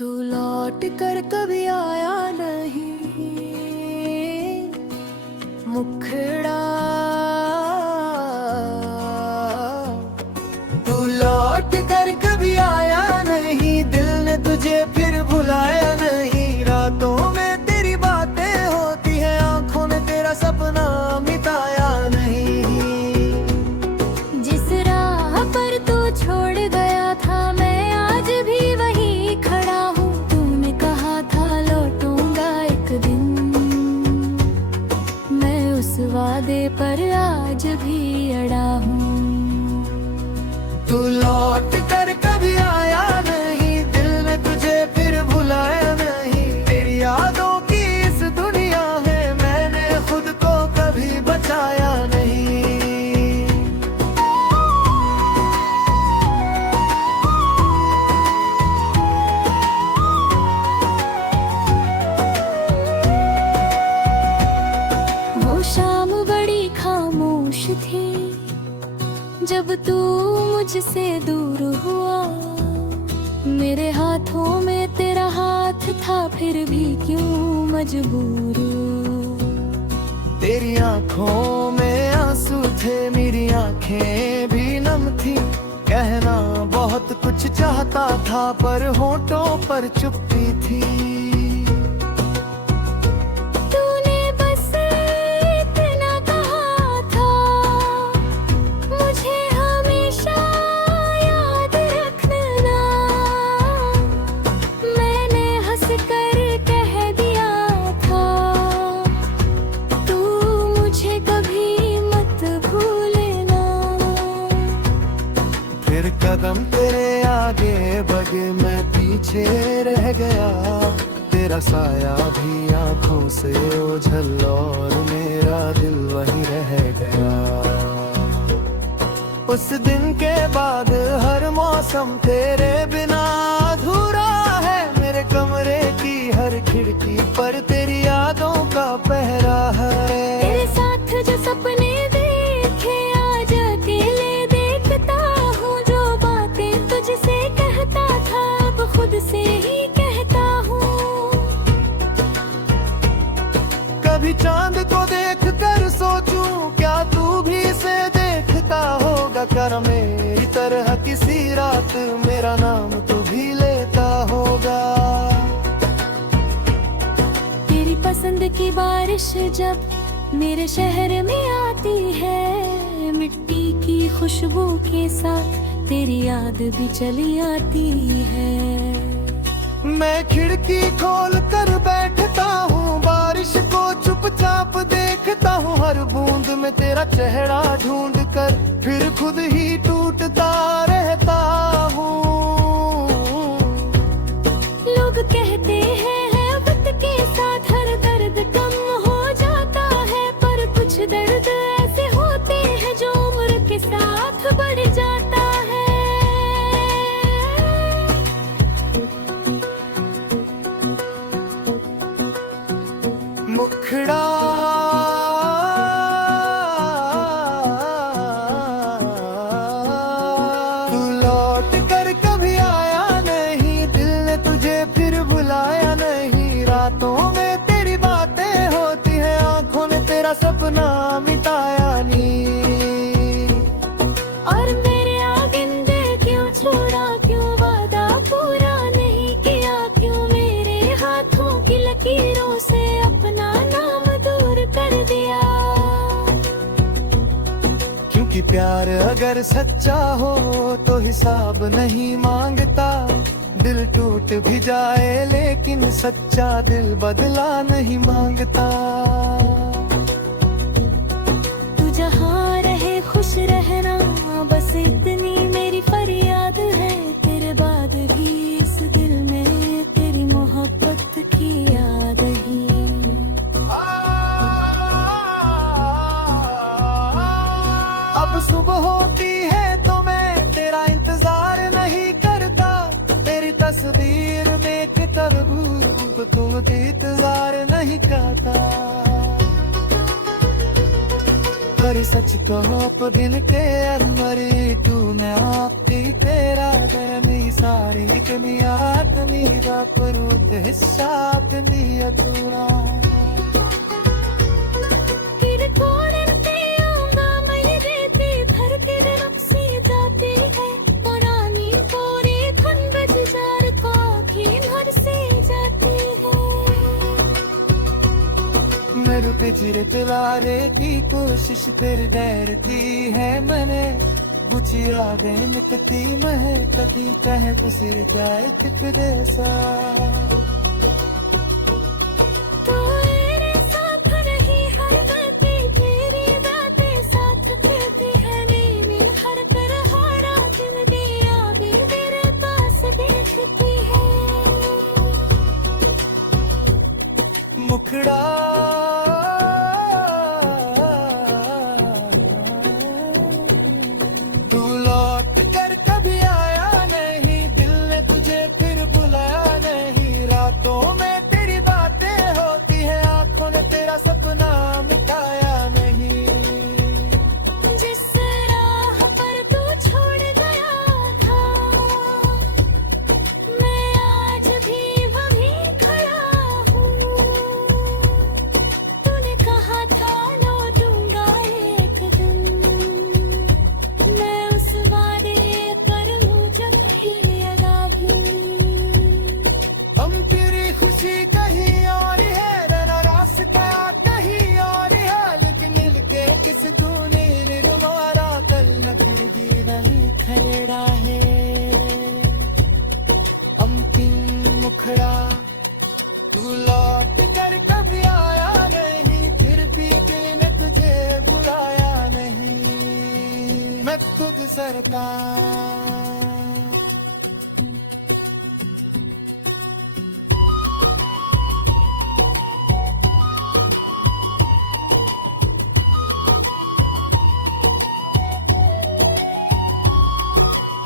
तू लौट कर कभी आया नहीं, मुखड़ा तू लौट कर कभी आया नहीं, दिल ने तुझे फिर भुलाया नहीं। रातों में तेरी बातें होती हैं, आंखों ने तेरा सपना मिटाया नहीं। जिस राह पर तू छोड़ गया था, मैं आज भी वही खड़ा हूँ। तूने कहा था लौटूंगा एक दिन, मैं उस वादे पर आज भी अड़ा हूँ। तू लौट कर कभी आया नहीं, दिल ने तुझे फिर भुलाया नहीं। तेरी यादों की इस दुनिया है, मैंने खुद को कभी बचाया नहीं। वो शाम बड़ी खामोश थी जब तू मुझसे दूर हुआ। मेरे हाथों में तेरा हाथ था, फिर भी क्यों मजबूर। तेरी आंखों में आंसू थे, मेरी आंखें भी नम थी। कहना बहुत कुछ चाहता था, पर होठों पर चुप्पी थी। तूने बस इतना कहा था, मुझे हमेशा याद रखना। मैंने हंस कर कह दिया था, तू मुझे कभी मत भूलना। फिर कदम तेरे आगे बढ़े, मैं पीछे रह गया। तेरा साया भी आंखों से ओझल, और मेरा दिल वहीं रह गया। उस दिन के बाद हर मौसम तेरे बिना अधूरा है। मेरे कमरे की हर खिड़की पर तेरी यादों का पहरा है। तेरे साथ जो सपने देखे, आज अकेले देखता हूँ। जो बातें तुझसे कहता था, अब खुद से ही कहता हूँ। कभी चांद को देख कर सोचूं, क्या तू भी इसे देखता होगा। कर मेरी तरह किसी रात मेरा नाम तू भी लेता होगा। तेरी पसंद की बारिश जब मेरे शहर में आती है, मिट्टी की खुशबू के साथ तेरी याद भी चली आती है। मैं खिड़की खोल कर बैठता हूँ, बारिश को चुपचाप देखता हूँ। हर बूंद में तेरा चेहरा ढूंढ कर फिर खुद ही टूटता रहता हूँ। लोग कहते हैं वक्त के साथ हर दर्द कम हो जाता है, पर कुछ दर्द ऐसे होते हैं जो उम्र के साथ बढ़ जाता है। मुखड़ा तू लौट कर कभी आया नहीं, दिल ने तुझे फिर भुलाया नहीं। रातों में तेरी बातें होती हैं, आंखों ने तेरा सपना मिटाया नहीं। और मेरे आगिंदे क्यों छोड़ा, क्यों वादा पूरा नहीं किया, क्यों मेरे हाथों की लकीरों से अपना नाम दूर कर दिया। क्योंकि प्यार अगर सच्चा हो तो हिसाब नहीं मांगता। दिल टूट भी जाए लेकिन सच्चा दिल बदला नहीं मांगता। तू जहाँ रहे खुश रहना, बस इतनी मेरी फरियाद है। तेरे बाद भी इस दिल में तेरी मोहब्बत की याद ही। अब सुबह होती है तो मैं तेरा इंतजार नहीं करता। तेरी तस्वीर देख कर भूख तुम इंतजार नहीं करता। पर सच कहो तो दिल के अंदर तू मैं आपकी तेरा मैं सारी दुनिया नीरा करूँ ते हिस्सा अपनी अधूरा तेरे कोने पे आऊंगा मैं ये रेती भर तेरे नक्शे जाती है पुरानी पूरी धुन बज जार को आँखें भर से जाती है मेरे पिछड़े पिलारे की कोशिश तेरे डर की है मैंने कुछ यादें निकती मह कभी कह तो सिर जाए कितने सा तू मेरे साथ नहीं हर बातें तेरी बातें साथ कहती है नींद हर कर हारा दिल दिया भी मेरे पास देखती है मुखड़ा तू लौट कर कभी आया नहीं दिल ने तुझे फिर बुलाया नहीं रातों में तेरी बातें होती है आंखों ने तेरा सपना मिटाया नहीं जिस राह पर तू छोड़ गया था मैं आज भी वहीं खड़ा हूँ तूने कहा था लौटूंगा एक दिन मैं उस वादे कर लूं जब भी अदा भी हम तेरी खुशी कहीं और है ना रास्ता कहीं और है लेकिन मिलके किस दूनी ने तुम्हारा कल न फिर भी नहीं खड़ा है अंतिम मुखड़ा तू लौट कर कभी आया नहीं फिर भी दिल ने तुझे बुलाया नहीं मैं तुझ सरकार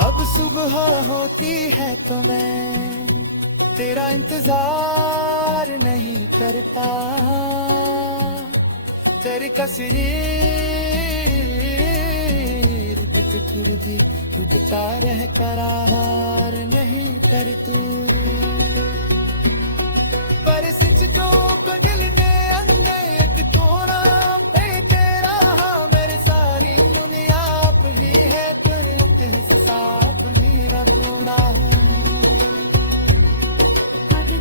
अब सुबह होती है तो मैं तेरा इंतजार नहीं करता तेरी कसरीर थोड़ी भी टूटता रह करार नहीं कर तू पर सिचकों को दिल ने अंदर एक कोना पे तेरा हाँ मेरी सारी दुनिया अपनी है तेरे हिस्सा मेरा तोड़ा है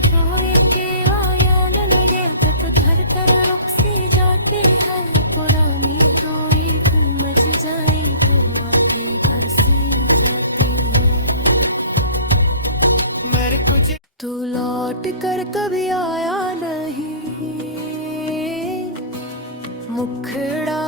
छोड़ के आया न लगे पत्थर तर रुख से जाते हैं पुरानी कोई तुम मच जाए तो आके घर से जाती है मेरे कुछ तू लौट कर कभी आया नहीं मुखड़ा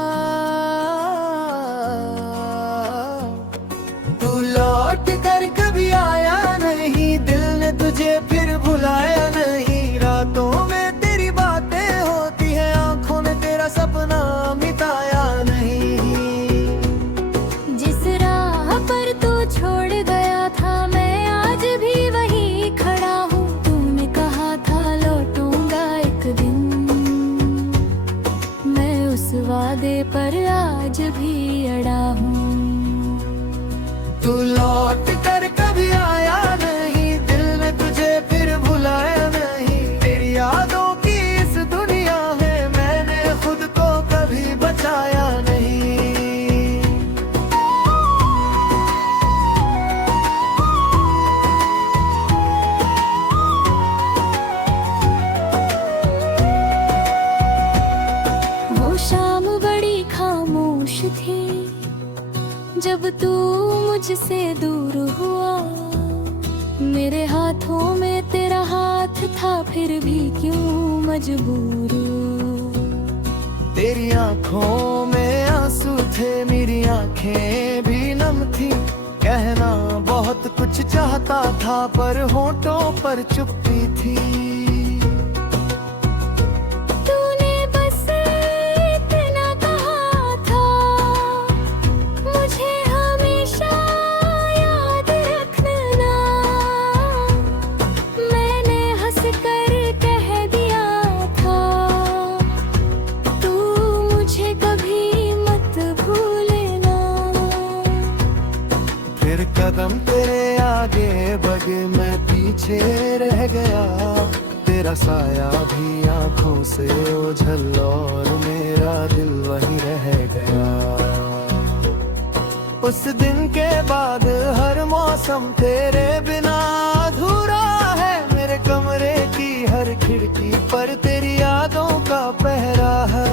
तू लौट कर कभी आया नहीं दिल ने तुझे फिर बुलाया नहीं रातों में तेरी बातें होती है आंखों ने तेरा सपना मिटाया नहीं जिस राह पर तू छोड़ गया था मैं आज भी वहीं खड़ा हूँ तूने कहा था लौटूंगा एक दिन मैं उस वादे पर आज भी अड़ा हूँ तू लौट कर कभी आया नहीं दिल ने तुझे फिर बुलाया नहीं तेरी यादों की इस दुनिया में मैंने खुद को कभी बचाया नहीं वो शाम बड़ी खामोश थी जब तू मुझसे दूर हुआ मेरे हाथों में तेरा हाथ था फिर भी क्यों मजबूर तेरी आंखों में आंसू थे मेरी आंखें भी नम थी कहना बहुत कुछ चाहता था पर होठों पर चुप्पी थी तूने बस इतना कहा था मुझे हमेशा याद रखना मैंने हंस कर कह दिया था तू मुझे कभी मत भूलना फिर कदम तेरे आगे गया, तेरा साया भी आंखों से ओझल और मेरा दिल वहीं रह गया। उस दिन के बाद हर मौसम तेरे बिना अधूरा है, मेरे कमरे की हर खिड़की पर तेरी यादों का पहरा है।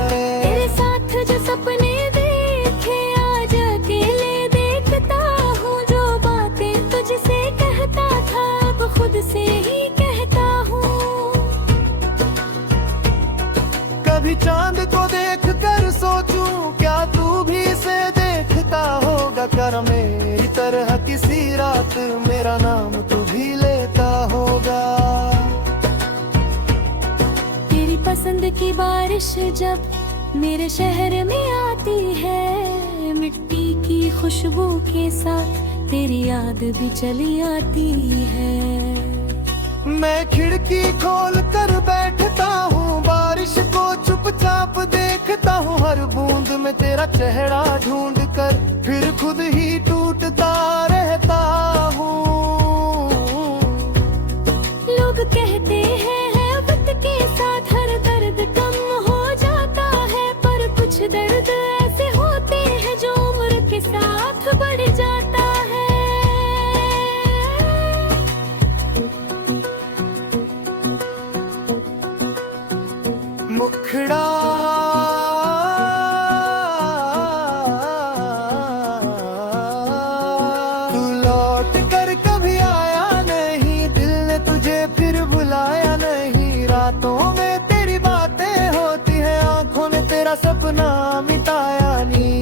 तेरे साथ जो सपने देखे आज अकेले देखता हूँ, जो बातें तुझसे कहता था अब खुद से ही कहता हूँ। कभी चांद को देख कर सोचूं क्या तू भी इसे देखता होगा, कर मेरी तरह किसी रात मेरा नाम तू भी लेता होगा। तेरी पसंद की बारिश जब मेरे शहर में आती है, मिट्टी की खुशबू के साथ तेरी याद भी चली आती है। मैं खिड़की खोल कर बैठता हूँ, बारिश को चुपचाप देखता हूँ, हर बूंद में तेरा चेहरा ढूंढ कर फिर खुद ही टूटता रहता हूँ। लोग कहते हैं वक्त के साथ हर दर्द कम हो जाता है, पर कुछ दर्द ऐसे होते हैं जो उम्र के साथ बढ़ जाता है। मुखड़ा तू लौट कर कभी आया नहीं, दिल ने तुझे फिर बुलाया नहीं, रातों में तेरी बातें होती हैं, आंखों ने तेरा सपना मिटाया नहीं।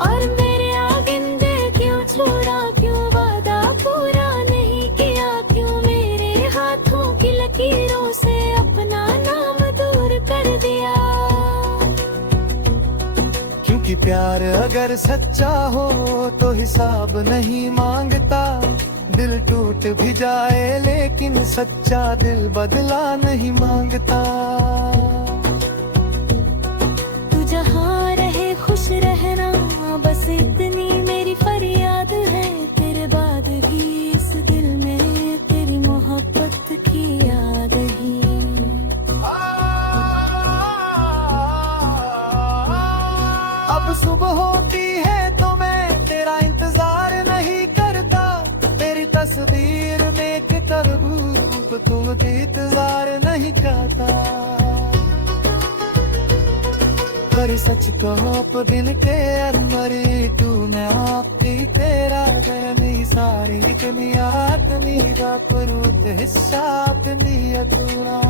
और मेरे आगिंदे क्यों छोड़ा, क्यों वादा पूरा नहीं किया, क्यों मेरे हाथों की लकीरों से अपना नाम दूर कर दिया। क्योंकि प्यार अगर सच्चा हो तो हिसाब नहीं मांगता, दिल टूट भी जाए लेकिन सच्चा दिल बदला नहीं मांगता। तू जहाँ रहे खुश रहना, बस इतनी मेरी फरियाद है, तेरे बाद भी इस दिल में तेरी मोहब्बत की याद ही। अब सुबह होती है तो मैं तेरा इंतजार नहीं करता, तेरी तस्वीर में एक तरबूब तुम इंतजार नहीं करता। पर सच कहो दिल के अंदर तू मैं आपकी तेरा गयनी सारी दुनिया कमीरा करू हिस्सा अपनी अधूरा।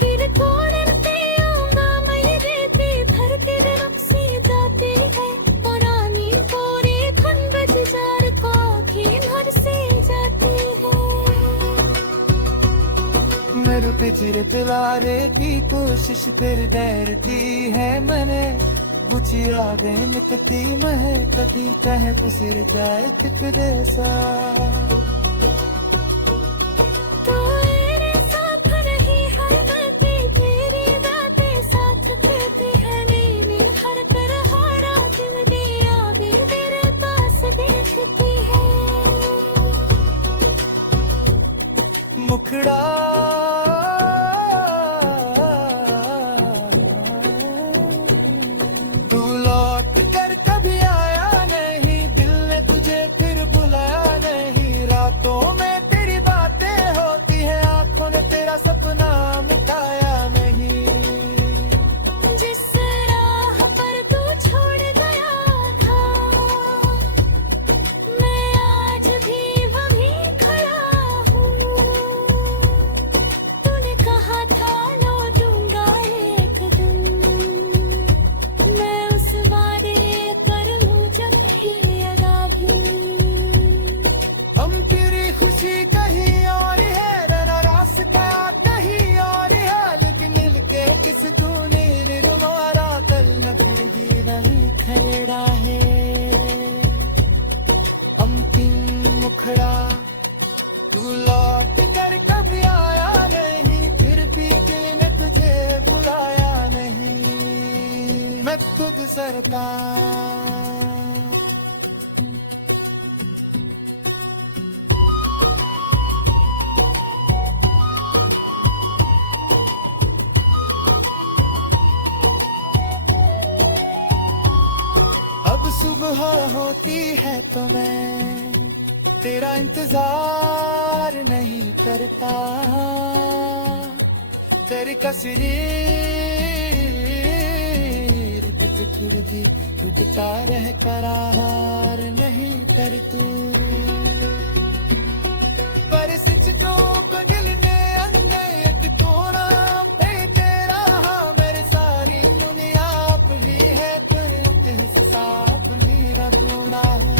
तेरे कोने पे आऊंगा मैं, ये रेते भरते दिल से जाते हैं, पुरानी पूरी खन बजार को खींच से जाती है। मेरे पिछड़े पिलारे की कोशिश तेरे डर की है मैंने, कुछ यादें मिटती महकती कहे तो सिर जाए कितने सा। तू मेरे साथ नहीं हर बातें तेरी बातें सच कहती है, नहीं हर कर हारा दिल दिया भी तेरे पास देखती है। मुखड़ा तू लौट कर कभी आया नहीं, दिल ने तुझे फिर बुलाया नहीं, रातों में तेरी बातें होती है, आंखों ने तेरा सपना मिटाया नहीं। जिस राह पर तू छोड़ गया था, मैं आज भी वहीं खड़ा हूँ। तूने कहा था लौटूंगा एक दिन, मैं उस वादे कर लूँ जब भी अदा भी। हम तेरी खुशी कहीं और है, ना रास्ता कहीं और है, लेकिन मिलके किस तूने निर्मारा कल न फिर भी नहीं खड़ा है। अंतिम मुखड़ा तू लौट कर कभी आया नहीं, फिर भी दिल ने तुझे बुलाया नहीं। मैं तुझ सरकार होती है तो मैं तेरा इंतजार नहीं करता, तेरी तस्वीर टूटती टूटता रह करार नहीं कर तू। पर सिचको पगलने अंदर एक तोड़ा पे तेरा, हाँ मेरी सारी दुनिया अपनी है पर साफ मेरा तोड़ा है।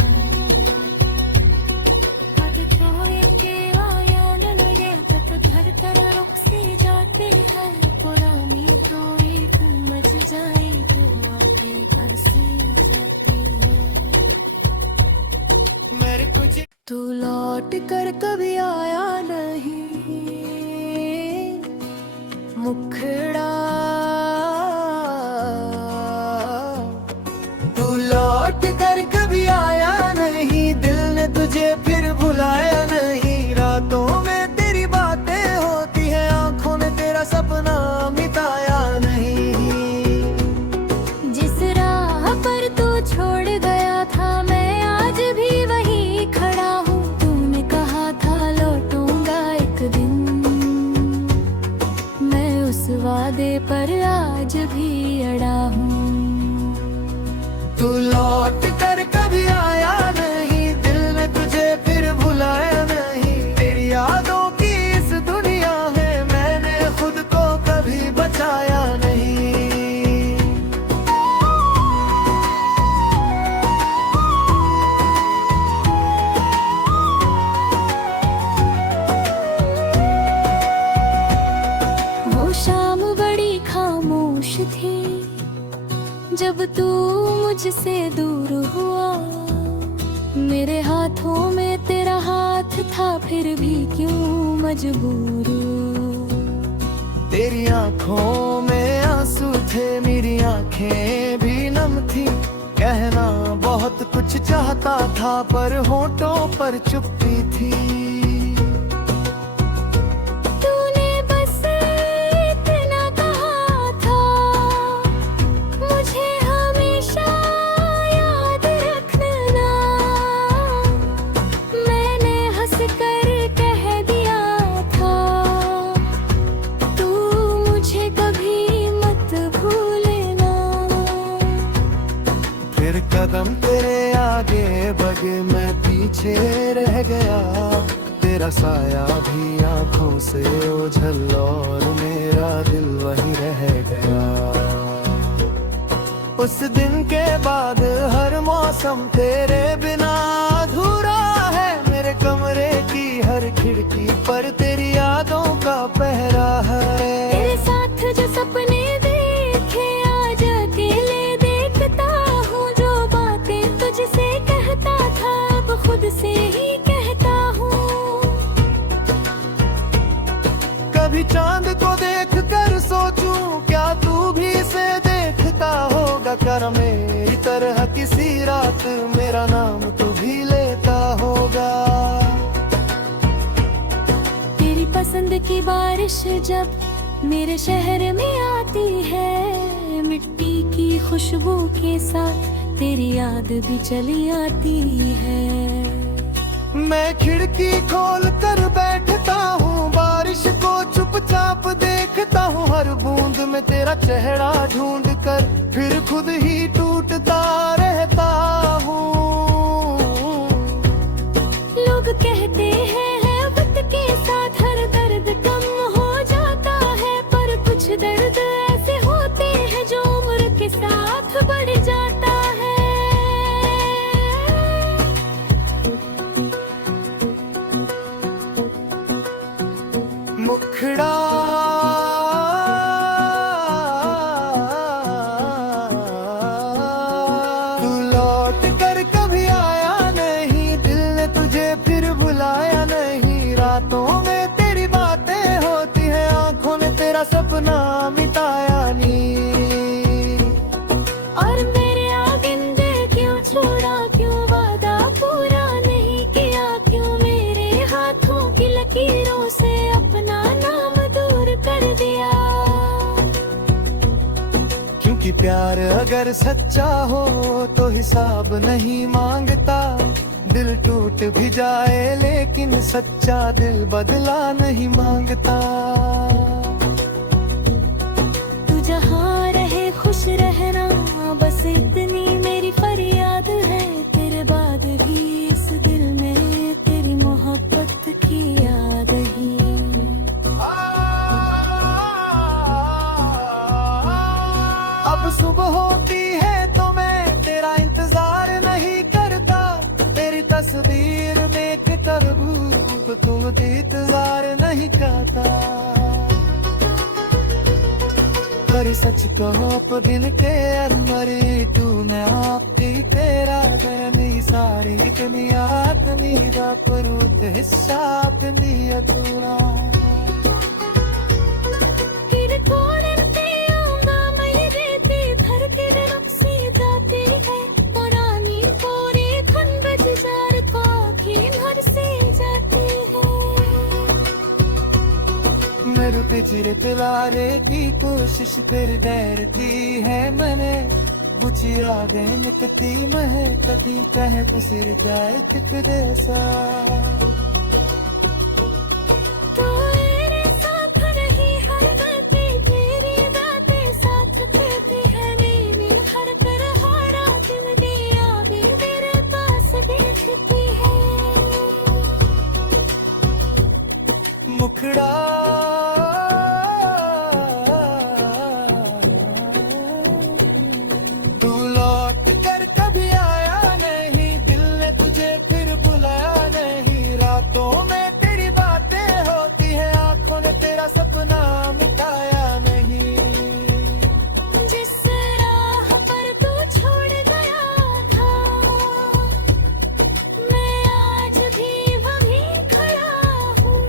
जाते हैं पुरानी कोई तुम मच जाए तो आके घर से जाते हैं। मेरे कुछ तू लौट कर कभी आया नहीं, मुखड़ा तू लौट कर कभी आया नहीं, दिल ने तुझे फिर भुलाया नहीं। रातों में तेरी बातें होती है, आंखों ने तेरा सपना मिटाया नहीं। जिस राह पर तू छोड़ गया था मैं आज भी वहीं खड़ा हूँ। तूने कहा था लौटूंगा एक दिन, मैं उस वादे पर आज भी अड़ा हूँ। तू लौट कर कभी आया नहीं, दिल ने तुझे फिर भुलाया नहीं। तेरी यादों की इस दुनिया है, मैंने खुद को कभी बचाया नहीं। वो शाम बड़ी खामोश थी जब तू मुझसे दूर हुआ। मेरे हाथों में तेरा हाथ था फिर भी क्यों मजबूर। तेरी आंखों में आंसू थे, मेरी आंखें भी नम थी। कहना बहुत कुछ चाहता था पर होठों पर चुप्पी थी। तूने बस इतना कहा था, मुझे हमेशा याद रखना। मैंने हंस कर कह दिया था, तू मुझे कभी मत भूलना। फिर कदम तेरे आगे बढ़े, मैं पीछे रह गया। तेरा साया भी आंखों से ओझल और मेरा दिल वहीं रह गया। उस दिन के बाद हर मौसम तेरे बिना अधूरा है। मेरे कमरे की हर खिड़की पर तेरी यादों का पहरा है। तेरे साथ जो सपने देखे आज अकेले देखता हूँ। जो बातें तुझसे कहता था अब खुद से ही कहता हूँ। कभी चांद को देख कर सोचूं, क्या तू भी इसे देखता होगा। कर मेरी तरह किसी रात मेरा नाम तू भी लेता होगा। तेरी पसंद की बारिश जब मेरे शहर में आती है, मिट्टी की खुशबू के साथ तेरी याद भी चली आती है। मैं खिड़की खोल कर बैठता हूँ, बारिश को चुपचाप देखता हूँ। हर बूंद में तेरा चेहरा ढूंढ कर फिर खुद ही टूटता रहता हूँ। लोग कहते हैं वक्त के साथ हर दर्द कम हो जाता है, पर कुछ दर्द ऐसे होते हैं जो उम्र के साथ बढ़ जाता है। मुखड़ा तू लौट कर कभी आया नहीं, दिल ने तुझे फिर भुलाया नहीं। रातों में तेरी बातें होती हैं, आंखों ने तेरा सपना मिटाया नहीं। और मेरे आगिंदे क्यों छोड़ा, क्यों वादा पूरा नहीं किया, क्यों मेरे हाथों की लकीरों से अपना नाम दूर कर दिया। क्योंकि प्यार अगर सच्चा हो तो हिसाब नहीं मांगता, दिल टूट भी जाए लेकिन सच्चा दिल बदला नहीं मांगता। तू जहाँ रहे खुश रहना, बस इतनी मेरी फरियाद है। तेरे बाद भी इस दिल में तेरी मोहब्बत की याद ही। अब सुबह होती है तो मैं तेरा इंतजार नहीं करता, तेरी तस्वीर में तरबूब तू इंतजार नहीं करता। पर सच कहो दिल के अंदर तू मैं आपकी तेरा गनी सारी दुनिया कनी दा परूत हिस्सा अपनी अधूरा। तेरे कोने पे आऊंगा मैं, ये रेती भर के दिल से जाती है। पुरानी पूरी धन बजार को घर से जाती है। मेरे पिछड़े पिलारे की कोशिश तेरे बैर की है मैंने, कुछ यादें निकती मह कभी कहे तो सिर जाए कितने सा। तू मेरे साथ नहीं हर बातें, तेरी बातें साथ कहती है। नींद हर तरह रात में दिया भी मेरे पास देखती है। मुखड़ा तू लौट कर कभी आया नहीं, दिल ने तुझे फिर बुलाया नहीं। रातों में तेरी बातें होती है, आंखों ने तेरा सपना मिटाया नहीं। जिस राह पर तू छोड़ गया था, मैं आज भी वहीं खड़ा हूँ।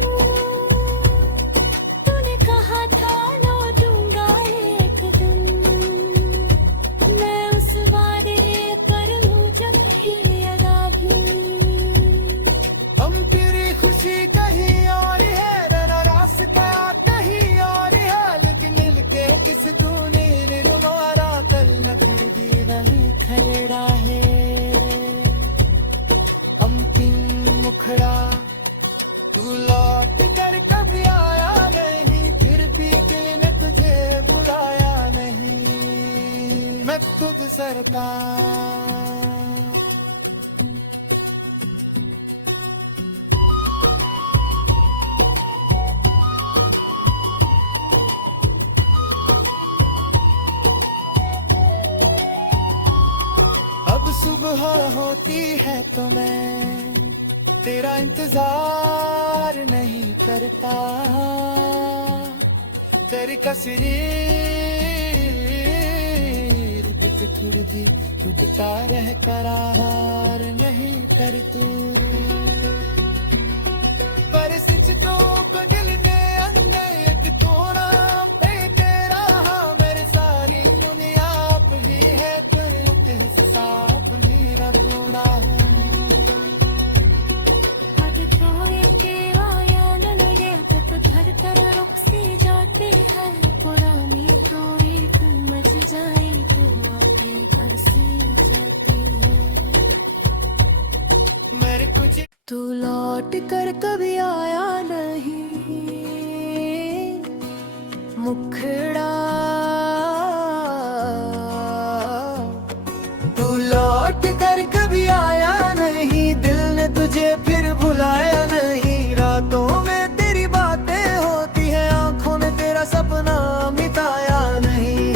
तूने कहा था लौटूंगा एक दिन, मैं उस वादे पर लूँ जब भी अदा भी। हम तेरी खुशी कहीं और है, नाराज का कहीं और है, लेकिन मिलके किस तूने तुम्हारा कल भी नहीं खड़ा है। अंतिम मुखड़ा तू लौट कर कभी आया नहीं, फिर भी दिल ने तुझे बुलाया नहीं। मैं तुझ सरकार अब सुबह होती है तो मैं तेरा इंतजार नहीं करता, तेरी कसरीर तुझ थोड़ी भी टूटता रह करार नहीं कर तू। पर सच को दिल ने अंदर एक कोना पे तेरा, हाँ मेरी सारी दुनिया आप ही है, तेरे साथ मेरा थोड़ा है। हर तरह रुख से जाते हैं, पुरानी कोई तुम मच जाए तो अपने घर से जाते हैं। मेरे कुछ तू लौट कर कभी आया नहीं, मुखड़ा तू लौट कर कभी आया नहीं, दिल ने तुझे फिर बुलाया नहीं। रातों में तेरी बातें होती है, आंखों ने तेरा सपना मिटाया नहीं।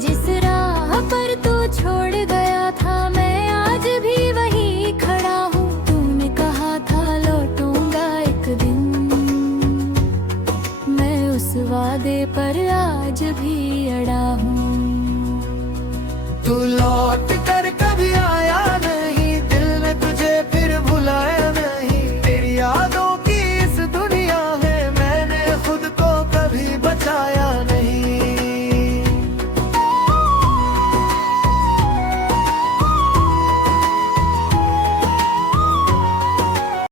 जिस राह पर तू छोड़ गया था, मैं आज भी वहीं खड़ा हूँ। तूने कहा था लौटूंगा एक दिन, मैं उस वादे पर आज भी अड़ा हूँ। तू